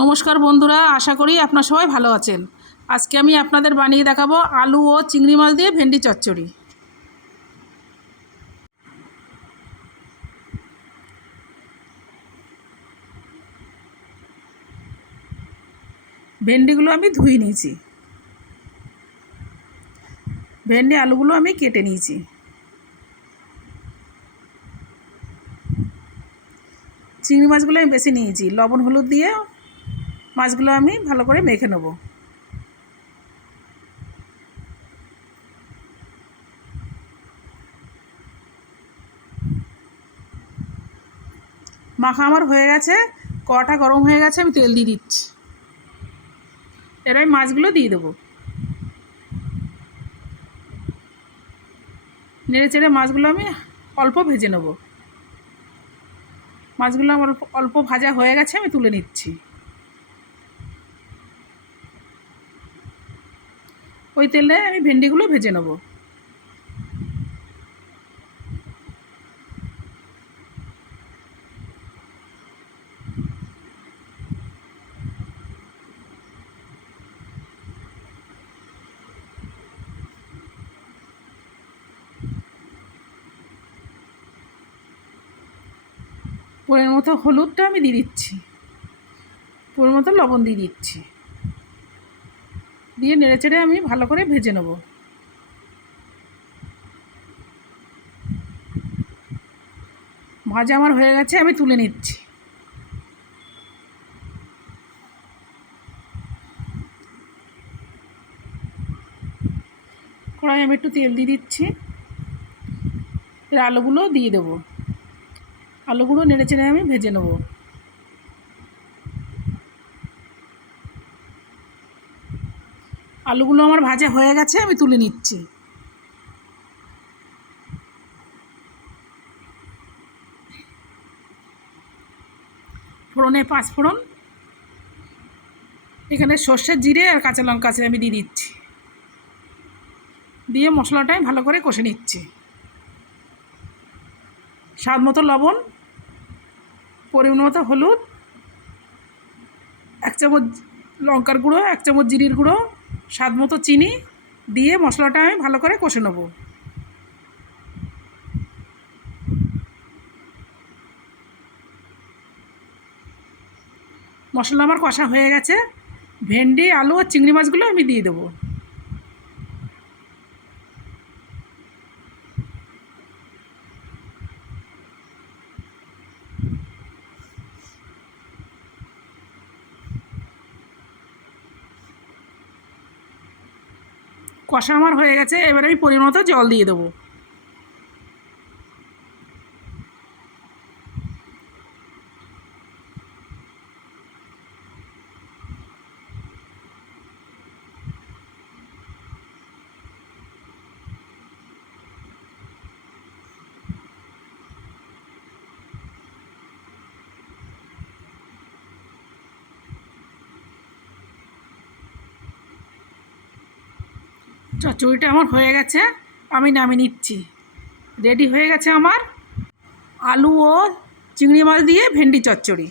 নমস্কার বন্ধুরা, আশা করি আপনারা সবাই ভালো আছেন। আজকে আমি আপনাদের বানিয়ে দেখাবো আলু ও চিংড়ি মাছ দিয়ে ভেন্ডি চচ্চড়ি। ভেন্ডিগুলো আমি ধুয়ে নিয়েছি, ভেন্ডি আলুগুলো আমি কেটে নিয়েছি। চিংড়ি মাছগুলো আমি বেছে নিয়েছি, লবণ হলুদ দিয়ে মাছগুলো আমি ভালো করে মেখে নেব। মাখা আমার হয়ে গেছে, কড়াটা গরম হয়ে গেছে, আমি তেল দিয়ে দিচ্ছি। এবার আমি মাছগুলো দিয়ে দেবো। নেড়ে চেড়ে মাছগুলো আমি অল্প ভেজে নেব। মাছগুলো আমার অল্প ভাজা হয়ে গেছে, আমি তুলে নিচ্ছি। ওই তেলে আমি ভেন্ডিগুলো ভেজে নেব। পরিমাণ মতো হলুদটা আমি দিয়ে দিচ্ছি, পরিমাণ মতো লবণ দিয়ে দিচ্ছি, দিয়ে নেড়ে চেড়ে আমি ভালো করে ভেজে নেব। ভাজা আমার হয়ে গেছে, আমি তুলে নিচ্ছি। কড়াই আমি একটু তেল দিয়ে দিচ্ছি, এর আলুগুলো দিয়ে দেবো। আলুগুলো নেড়ে চেড়ে আমি ভেজে নেব। আলুগুলো আমার ভাজা হয়ে গেছে, আমি তুলে নিচ্ছি। ফোড়নে 5 ফোড়ন, এখানে সর্ষের জিরে আর কাঁচা লঙ্কা আছে, আমি দিয়ে দিচ্ছি। দিয়ে মশলাটাই ভালো করে কষে নিচ্ছি। স্বাদ মতো লবণ, পরিমাণ মতো হলুদ, 1 চামচ লঙ্কার গুঁড়ো, 1 চামচ জিরের গুঁড়ো, স্বাদ মতো চিনি দিয়ে মশলাটা আমি ভালো করে কষে নেব। মশলা আমার কষা হয়ে গেছে, ভেন্ডি আলু আর চিংড়ি মাছগুলো আমি দিয়ে দেবো। কষা আমার হয়ে গেছে, এবার আমি পরিমাণ মতো জল দিয়ে দেবো। চচ্চড়িটা আমার হয়ে গেছে, আমি নামিয়ে নিচ্ছি। রেডি হয়ে গেছে আমার আলু ও চিংড়ি মাছ দিয়ে ভেন্ডি চচ্চড়ি।